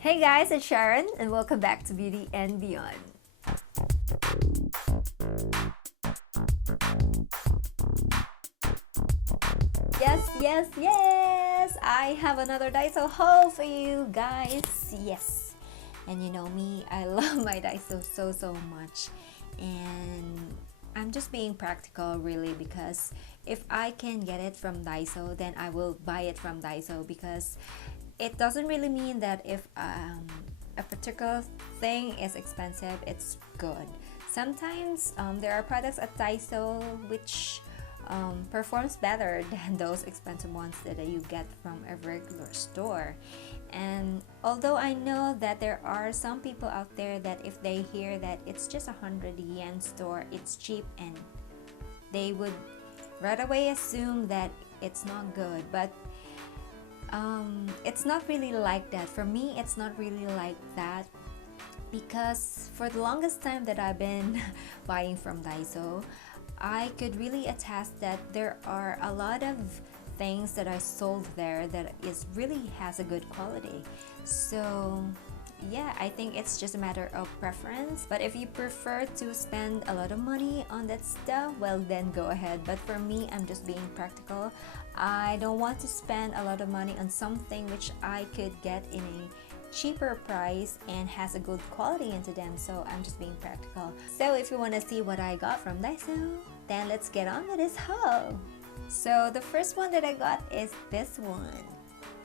Hey guys, it's Sharon and welcome back to Beauty and Beyond. Yes! I have another Daiso haul for you guys. Yes. And you know me, I love my Daiso so much. And I'm just being practical really because if I can get it from Daiso, then I will buy it from Daiso because it doesn't really mean that if a particular thing is expensive, it's good. Sometimes there are products at Daiso which performs better than those expensive ones that you get from a regular store. And although I know that there are some people out there that if they hear that it's just 100 yen store, it's cheap, and they would right away assume that it's not good. But it's not really like that. For me, it's not really like that because for the longest time that I've been buying from Daiso, I could really attest that there are a lot of things that I sold there that is really has a good quality. So yeah, I think it's just a matter of preference. But if you prefer to spend a lot of money on that stuff, well then go ahead. But for me, I'm just being practical. I don't want to spend a lot of money on something which I could get in a cheaper price and has a good quality into them, so I'm just being practical. So if you want to see what I got from Daiso, then let's get on with this haul. So the first one that I got is this one.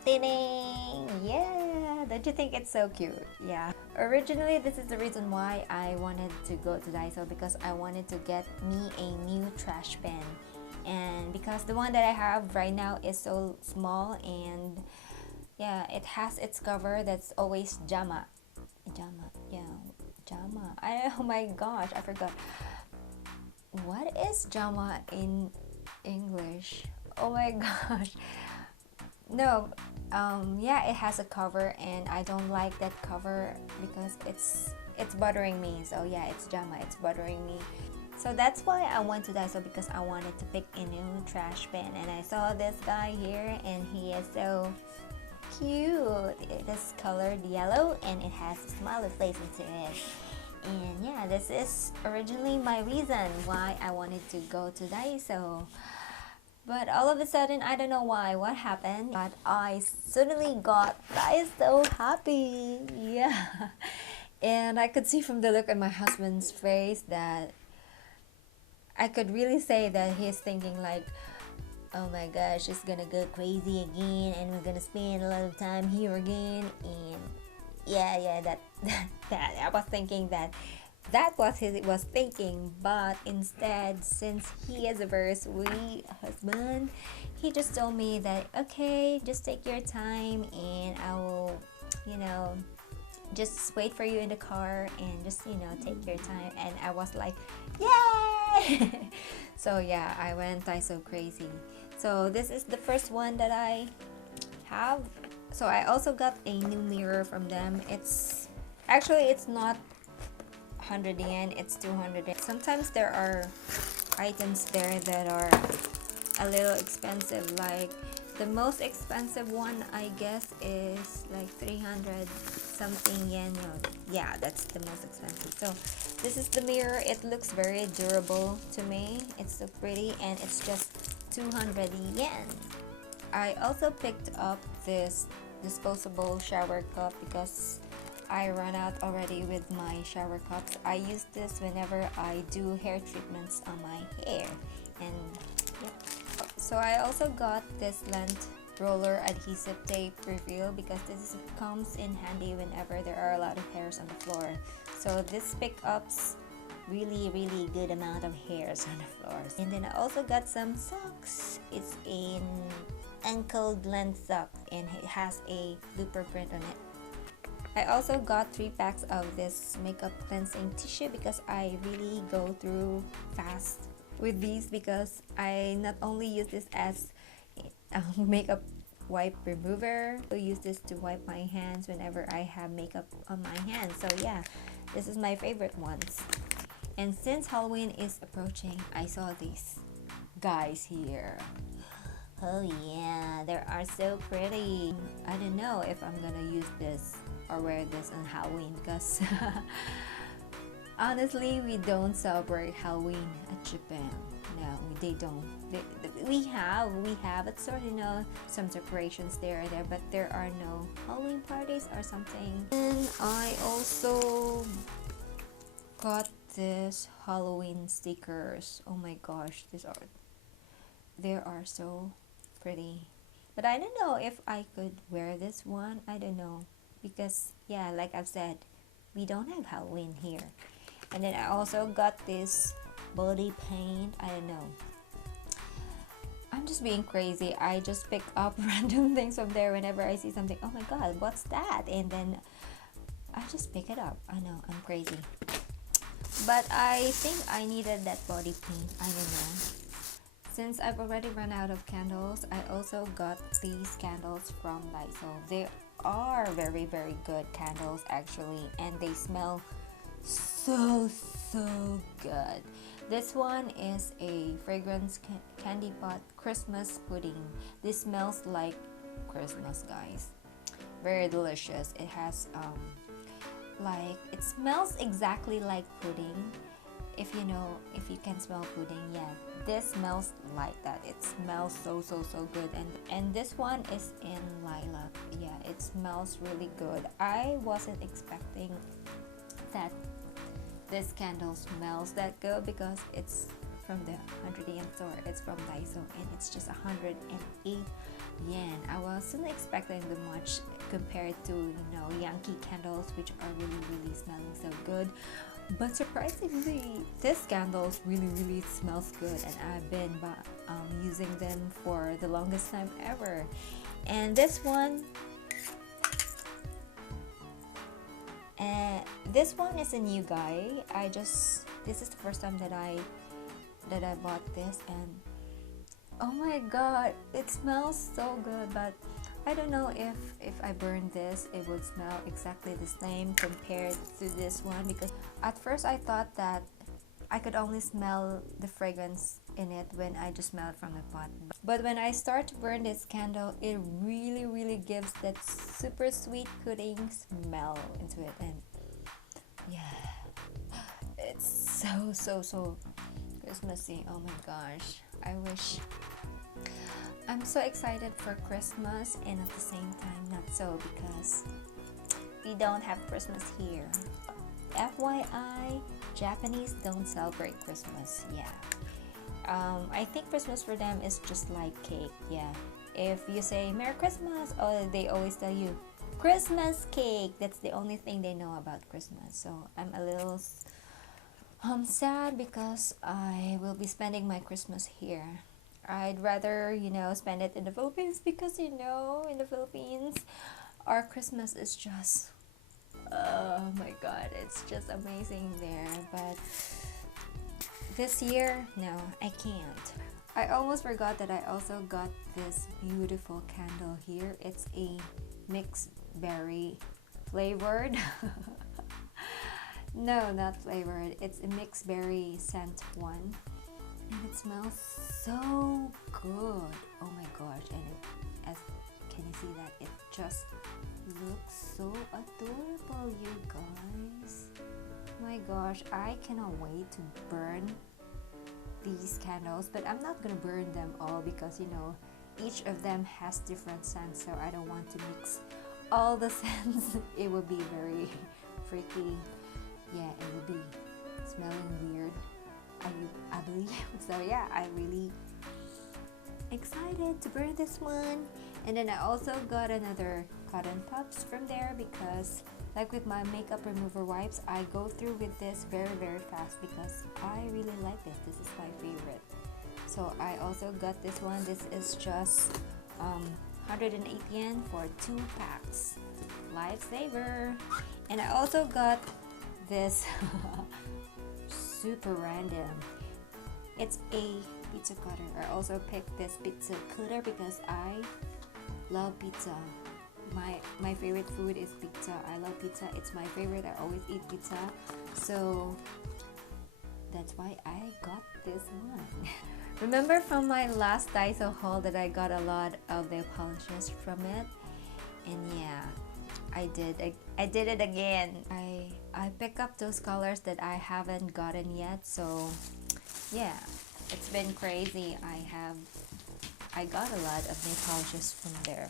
Ding! Yeah, don't you think it's so cute? Yeah. Originally, this is the reason why I wanted to go to Daiso, because I wanted to get me a new trash bin. And because the one that I have right now is so small, and yeah, it has its cover that's always jama. Jama. Oh my gosh, I forgot. What is jama in English? Oh my gosh. No, yeah, it has a cover, and I don't like that cover because it's bothering me. So yeah, it's jama. It's bothering me. So that's why I went to Daiso, because I wanted to pick a new trash bin, and I saw this guy here, and he is so cute. It is colored yellow and it has a smiley face into it. And yeah, this is originally my reason why I wanted to go to Daiso. But all of a sudden, I don't know why, what happened, but I suddenly got Daiso happy. Yeah. And I could see from the look on my husband's face that I could really say that he's thinking like, oh my gosh, it's gonna go crazy again and we're gonna spend a lot of time here again. And yeah, that I was thinking that was he was thinking. But instead, since he is a very sweet husband, he just told me that okay, just take your time and I will, just wait for you in the car and just take your time. And I was like, yay! So yeah, I went Daiso crazy. So this is the first one that I have. So I also got a new mirror from them. It's not 100 yen, it's 200 yen. Sometimes there are items there that are a little expensive. Like the most expensive one, I guess, is like 300 something yen. Yeah, that's the most expensive. So this is the mirror. It looks very durable to me. It's so pretty, and it's just 200 yen. I also picked up this disposable shower cup because I ran out already with my shower cups. I use this whenever I do hair treatments on my hair. And yeah. So I also got this lint roller adhesive tape refill because this comes in handy whenever there are a lot of hairs on the floor. So this picks up really good amount of hairs on the floors. And then I also got some socks. It's an ankle length sock and it has a looper print on it. I also got 3 packs of this makeup cleansing tissue because I really go through fast with these, because I not only use this as makeup wipe remover, I use this to wipe my hands whenever I have makeup on my hands. So yeah, this is my favorite ones. And since Halloween is approaching, I saw these guys here. Oh yeah, they are so pretty. I don't know if I'm gonna use this or wear this on Halloween because honestly, we don't celebrate Halloween at Japan. No, they don't. We have at sort, you know, some decorations there and there, but there are no Halloween parties or something. And I also got this Halloween stickers. Oh my gosh, they are so pretty. But I don't know if I could wear this one. I don't know because yeah, like I've said, we don't have Halloween here. And then I also got this body paint. I don't know. I'm just being crazy. I just pick up random things from there whenever I see something. Oh my god, what's that? And then I just pick it up. I know, I'm crazy. But I think I needed that body paint. I don't know. Since I've already run out of candles, I also got these candles from Daiso. They are very, very good candles actually, and they smell so good. This one is a fragrance candy pot Christmas pudding. This smells like Christmas, guys. Very delicious. It has like, it smells exactly like pudding. If you can smell pudding, yeah, this smells like that. It smells so good. And this one is in lilac. Yeah, it smells really good. I wasn't expecting that this candle smells that good because it's from the 100 yen store. It's from Daiso and it's just 108 yen. I wasn't expecting that much compared to, you know, Yankee candles, which are really smelling so good. But surprisingly, this candles really smells good, and I've been using them for the longest time ever. And this one is a new guy. This is the first time that I bought this, and oh my god, it smells so good. But I don't know if I burn this, it would smell exactly the same compared to this one, because at first I thought that I could only smell the fragrance in it when I just smell it from the pot. But when I start to burn this candle, it really gives that super sweet pudding smell into it. And yeah, it's so Christmassy. Oh my gosh, I'm so excited for Christmas, and at the same time not so, because we don't have Christmas here. FYI, Japanese don't celebrate Christmas. Yeah, I think Christmas for them is just like cake. Yeah, if you say Merry Christmas, oh, they always tell you Christmas cake. That's the only thing they know about Christmas. So I'm a little sad because I will be spending my Christmas here. I'd rather, you know, spend it in the Philippines, because, you know, in the Philippines, our Christmas is just, oh my god, it's just amazing there. But this year, no, I can't. I almost forgot that I also got this beautiful candle here. It's a mixed berry flavored. No, not flavored. It's a mixed berry scent one. And it smells so good. Oh my gosh. And can you see that? It just looks so adorable, you guys. My gosh, I cannot wait to burn these candles. But I'm not gonna burn them all, because, you know, each of them has different scents, so I don't want to mix all the scents. It would be very freaky. Yeah, it would be smelling weird, I believe. So yeah, I'm really excited to burn this one. And then I also got another cotton puffs from there, because like with my makeup remover wipes, I go through with this very fast, because I really like this. This is my favorite. So I also got this one. This is just 108 yen for 2 packs. Lifesaver. And I also got this super random. It's a pizza cutter. I also picked this pizza cutter because I love pizza. My favorite food is pizza. I love pizza. It's my favorite. I always eat pizza. So that's why I got this one. Remember from my last Daiso haul that I got a lot of nail polishes from it? And yeah, I did. I did it again. I pick up those colors that I haven't gotten yet, so yeah, it's been crazy. I got a lot of nail polishes from there.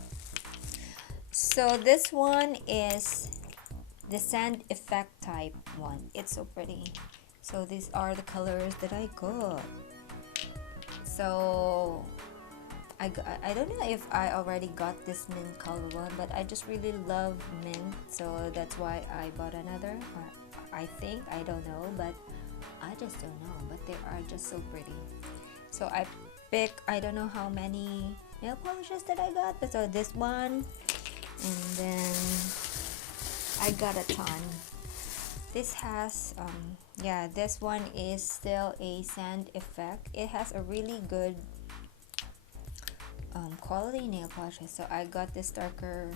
So this one is the sand effect type one. It's so pretty. So these are the colors that I got. So I don't know if I already got this mint color one, but I just really love mint, so that's why I bought another. I think, I don't know, but I just don't know, but they are just so pretty. So I picked, I don't know how many nail polishes that I got, but so this one, and then I got a ton. This has yeah, this one is still a sand effect. It has a really good quality nail polishes. So I got this darker,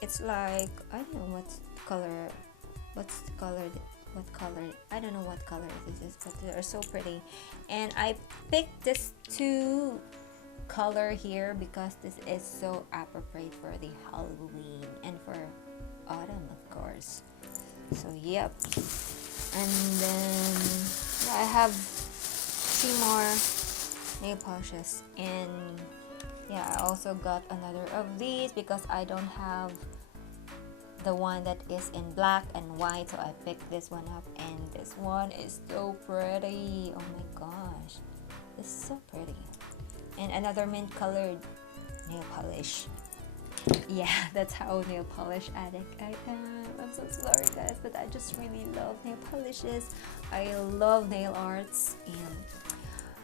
it's like, I don't know what color I don't know what color this is, but they're so pretty. And I picked this 2 color here because this is so appropriate for the Halloween and for autumn, of course. So yep. And then yeah, I have 3 more nail polishes, and yeah, I also got another of these because I don't have the one that is in black and white, so I picked this one up, and this one is so pretty. Oh my gosh, this is so pretty. And another mint colored nail polish. Yeah, that's how nail polish addict I am. I'm so sorry guys, but I just really love nail polishes. I love nail arts, and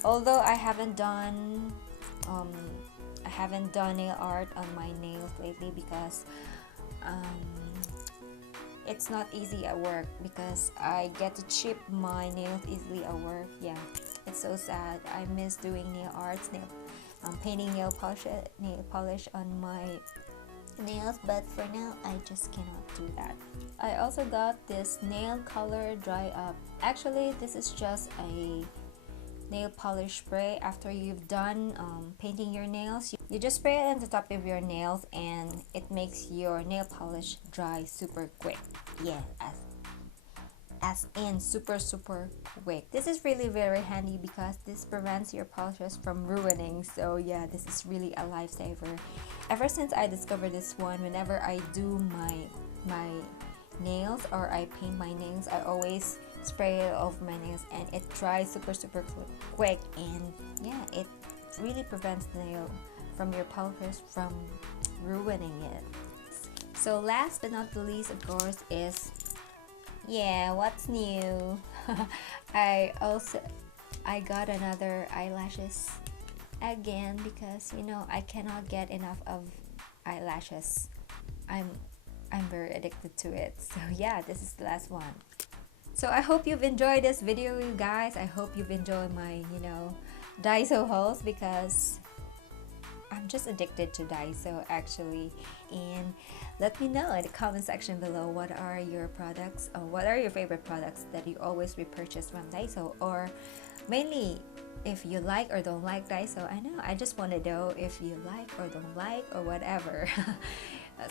although I haven't done nail art on my nails lately because it's not easy at work, because I get to chip my nails easily at work. Yeah, it's so sad. I miss doing nail arts, painting nail polish on my nails, but for now I just cannot do that. I also got this nail color dry up. Actually, this is just a nail polish spray. After you've done painting your nails, you just spray it on the top of your nails, and it makes your nail polish dry super quick. Yeah, as in super quick. This is really very handy because this prevents your polishes from ruining. So yeah, this is really a lifesaver. Ever since I discovered this one, whenever I do my nails or I paint my nails, I always spray it over my nails, and it dries super quick, and yeah, it really prevents the nail from your polishes from ruining it. So last but not the least, of course, is yeah, what's new? I got another eyelashes again because I cannot get enough of eyelashes. I'm very addicted to it. So yeah, this is the last one. So I hope you've enjoyed this video, you guys. I hope you've enjoyed my Daiso hauls, because I'm just addicted to Daiso actually. And let me know in the comment section below, what are your products, or what are your favorite products that you always repurchase from Daiso, or mainly if you like or don't like Daiso. I just want to know if you like or don't like or whatever.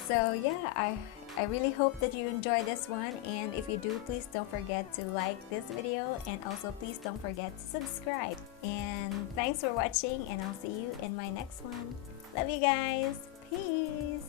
So yeah, I really hope that you enjoy this one, and if you do, please don't forget to like this video, and also please don't forget to subscribe. And thanks for watching, and I'll see you in my next one. Love you guys. Peace.